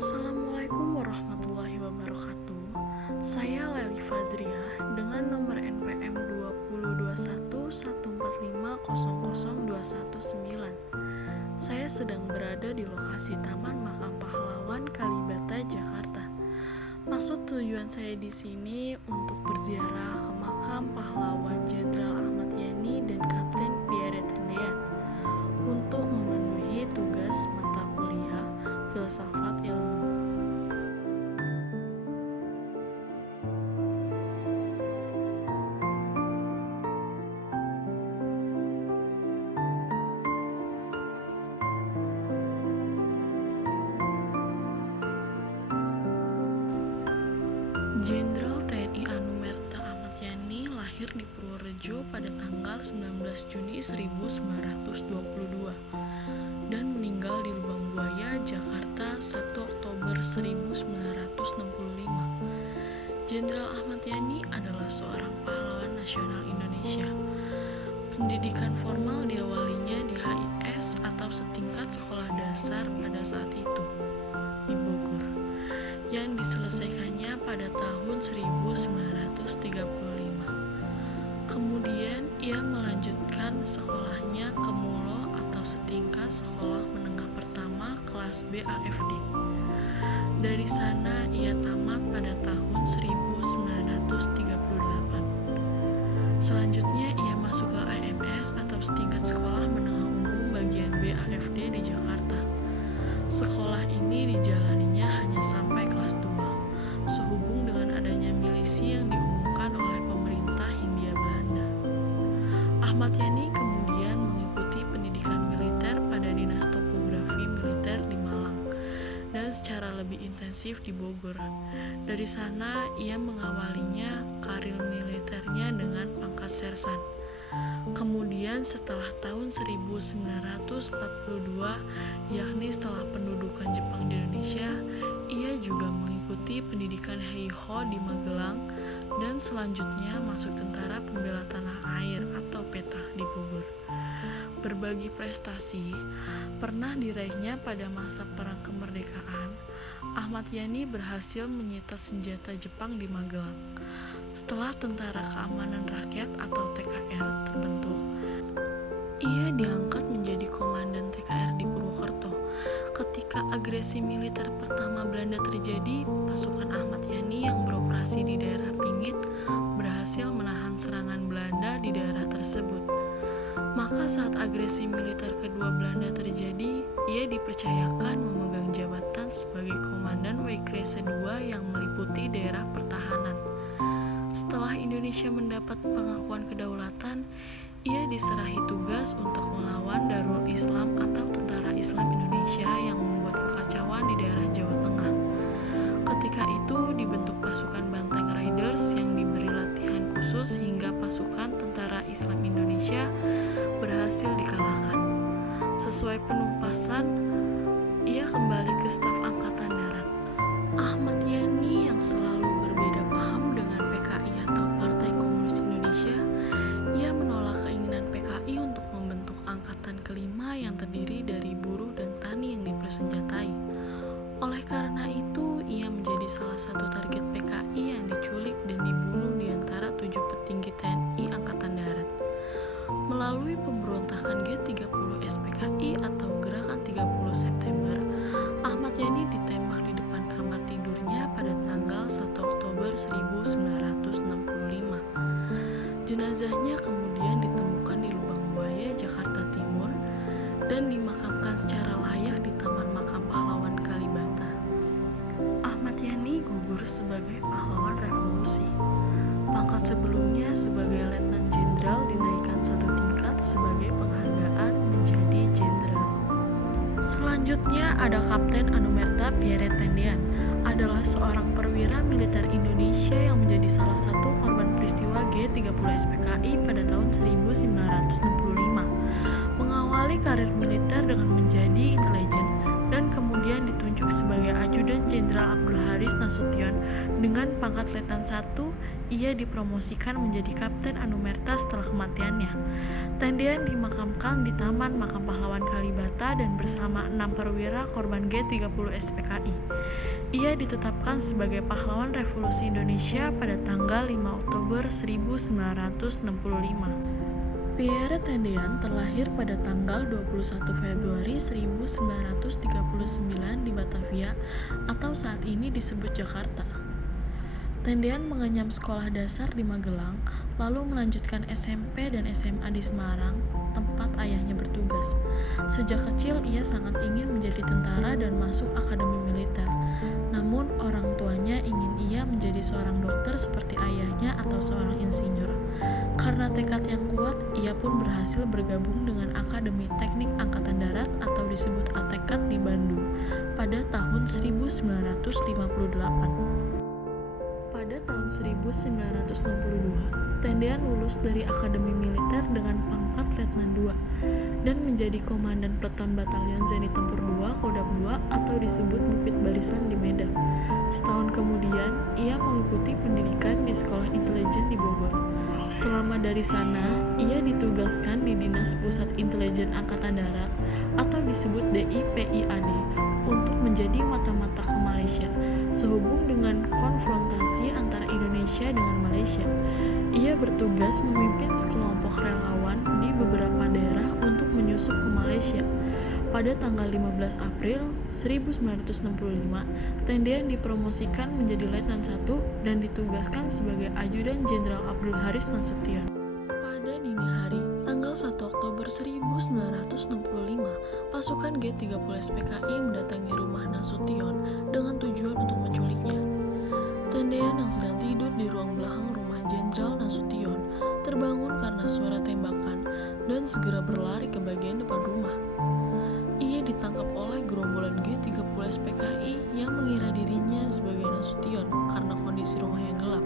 Assalamualaikum warahmatullahi wabarakatuh. Saya Leli Fazriah dengan nomor NPM 202114500219. Saya sedang berada di lokasi Taman Makam Pahlawan Kalibata, Jakarta. Maksud tujuan saya di sini untuk berziarah ke makam pahlawan Jenderal Ahmad Yani dan Kapten Pierre Tendean untuk memenuhi tugas mata kuliah filsafat ilmu. Jenderal TNI Anumerta Ahmad Yani lahir di Purworejo pada tanggal 19 Juni 1922 dan meninggal di Lubang Buaya, Jakarta 1 Oktober 1965. Jenderal Ahmad Yani adalah seorang pahlawan nasional Indonesia. Pendidikan formal diawalinya di HIS atau setingkat sekolah dasar pada saat itu di Bogor, yang diselesaikannya pada tahun 1935. Kemudian ia melanjutkan sekolahnya ke Mulo atau setingkat sekolah menengah pertama kelas B AFD. Dari sana ia tamat pada tahun 1938. Selanjutnya ia masuk ke AMS atau setingkat sekolah menengah umum bagian B AFD di Jakarta. Sekolah ini dijalaninya hanya sampai kelas 2, sehubung dengan adanya milisi yang diumumkan oleh pemerintah Hindia Belanda. Ahmad Yani kemudian mengikuti pendidikan militer pada Dinas Topografi Militer di Malang dan secara lebih intensif di Bogor. Dari sana ia mengawalinya karir militernya dengan pangkat sersan. Kemudian setelah tahun 1942, yakni setelah pendudukan Jepang di Indonesia, ia juga mengikuti pendidikan Heiho di Magelang dan selanjutnya masuk Tentara Pembela Tanah Air atau PETA di Bogor. Berbagi prestasi pernah diraihnya pada masa Perang Kemerdekaan. Ahmad Yani berhasil menyita senjata Jepang di Magelang. Setelah Tentara Keamanan Rakyat atau TKR terbentuk, ia diangkat menjadi komandan TKR di Purwokerto. Ketika agresi militer pertama Belanda terjadi, pasukan Ahmad Yani yang beroperasi di daerah Pinggit berhasil menahan serangan Belanda di daerah tersebut. Maka saat agresi militer kedua Belanda terjadi, ia dipercayakan memegang jabatan sebagai Komandan Waikrese II yang meliputi daerah pertahanan. Setelah Indonesia mendapat pengakuan kedaulatan, ia diserahi tugas untuk melawan Darul Islam atau Tentara Islam Indonesia yang membuat kekacauan di daerah Jawa Tengah. Ketika itu dibentuk pasukan Banteng Riders yang diberi latihan khusus hingga pasukan Tentara Islam Indonesia berhasil dikalahkan. Sesuai penumpasan, ia kembali ke staf Angkatan Darat. Ahmad Yani yang selalu berbeda paham dengan PKI atau Partai Komunis Indonesia, ia menolak keinginan PKI untuk membentuk angkatan kelima yang terdiri dari buruh dan tani yang dipersenjatai. Oleh karena itu, ia menjadi salah satu target PKI yang diculik dan dibunuh di antara 7 petinggi TNI Angkatan Darat. Melalui pemberontakan G30 SPKI atau Gerakan 30 September, Ahmad Yani ditembak di depan kamar tidurnya pada tanggal 1 Oktober 1965. Jenazahnya kemudian ditemukan di Lubang Buaya, Jakarta Timur dan dimakamkan secara layak di Taman Makam Pahlawan Kalibata. Ahmad Yani gugur sebagai pahlawan revolusi. Pangkat sebelumnya sebagai Letnan Jenderal dinaikkan 1 tingkat sebagai penghargaan menjadi Jenderal. Selanjutnya ada Kapten Anumerta Pierre Tendean, adalah seorang perwira militer Indonesia yang menjadi salah satu korban peristiwa G30 SPKI pada tahun 1965. Mengawali karir militer dengan menjadi intelijen dan kemudian ditunjuk sebagai Ajudan Jenderal Abdul Haris Nasution dengan pangkat Letnan 1. Ia dipromosikan menjadi Kapten Anumerta setelah kematiannya. Tendian dimakamkan di Taman Makam Pahlawan Kalibata dan bersama 6 perwira korban G30 SPKI. Ia ditetapkan sebagai pahlawan revolusi Indonesia pada tanggal 5 Oktober 1965. Pierre Tendean terlahir pada tanggal 21 Februari 1939 di Batavia atau saat ini disebut Jakarta. Tendean mengenyam sekolah dasar di Magelang, lalu melanjutkan SMP dan SMA di Semarang, tempat ayahnya bertugas. Sejak kecil ia sangat ingin menjadi tentara dan masuk akademi militer. Namun orang tuanya ingin ia menjadi seorang dokter seperti ayahnya atau seorang insinyur. Karena tekad yang kuat, ia pun berhasil bergabung dengan Akademi Teknik Angkatan Darat atau disebut ATKAD di Bandung pada tahun 1958. Pada tahun 1962, Tendean lulus dari Akademi Militer dengan pangkat Letnan II dan menjadi Komandan Peleton Batalion Zenit Tempur II Kodam II atau disebut Bukit Barisan di Medan. Setahun kemudian, ia mengikuti pendidikan di Sekolah Intelijen di Bogor. Selama dari sana, ia ditugaskan di Dinas Pusat Intelijen Angkatan Darat atau disebut DIPIAD untuk menjadi mata-mata ke Malaysia, sehubung dengan konfrontasi antara Indonesia dengan Malaysia. Ia bertugas memimpin sekelompok relawan di beberapa daerah untuk menyusup ke Malaysia. Pada tanggal 15 April 1965, Tendean dipromosikan menjadi Letnan 1 dan ditugaskan sebagai Ajudan Jenderal Abdul Haris Nasution. Pada dini hari, tanggal 1 Oktober 1965, pasukan G30 SPKI mendatangi rumah Nasution dengan tujuan untuk menculiknya. Tendean yang sedang tidur di ruang belakang rumah Jenderal Nasution terbangun karena suara tembakan dan segera berlari ke bagian depan rumah. Ia ditangkap oleh gerombolan G30 SPKI yang mengira dirinya sebagai Nasution karena kondisi rumah yang gelap.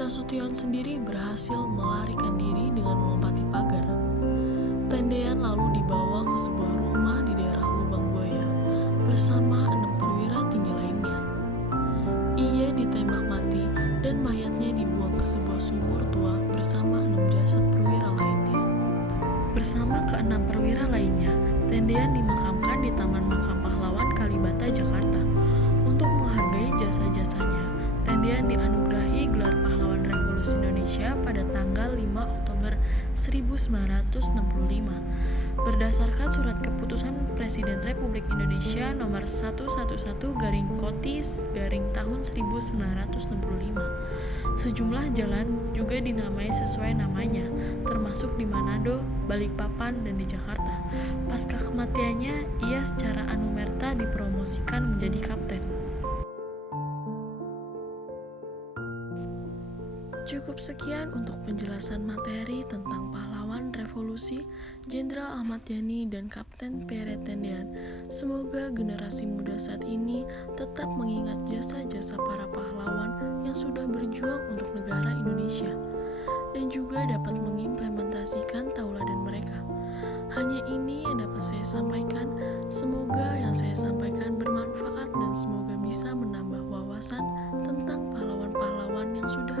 Nasution sendiri berhasil melarikan diri dengan melompati pagar. Tendean lalu dibawa ke sebuah rumah di daerah Lubang Buaya bersama 6 perwira tinggi lainnya. Ia ditembak mati dan mayatnya dibuang ke sebuah sumur tua bersama 6 jasad perwira lainnya. Bersama ke-6 perwira lainnya, Tendean dimakamkan di Taman Makam Pahlawan Kalibata, Jakarta. Untuk menghargai jasa-jasanya, Tendean dianugerahi gelar Pahlawan Revolusi Indonesia pada tanggal 5 Oktober 1965. Berdasarkan surat keputusan Presiden Republik Indonesia nomor 111/Kotis/tahun 1965. Sejumlah jalan juga dinamai sesuai namanya, termasuk di Manado, Balikpapan, dan di Jakarta. Pasca kematiannya, ia secara anumerta dipromosikan menjadi kapten. Cukup sekian untuk penjelasan materi tentang pahlawan revolusi Jenderal Ahmad Yani dan Kapten Pierre Tendean. Semoga generasi muda saat ini tetap mengingat jasa-jasa para pahlawan yang sudah berjuang untuk negara Indonesia dan juga dapat mengimplementasikan tauladan mereka. Hanya ini yang dapat saya sampaikan. Semoga yang saya sampaikan bermanfaat dan semoga bisa menambah wawasan tentang pahlawan-pahlawan yang sudah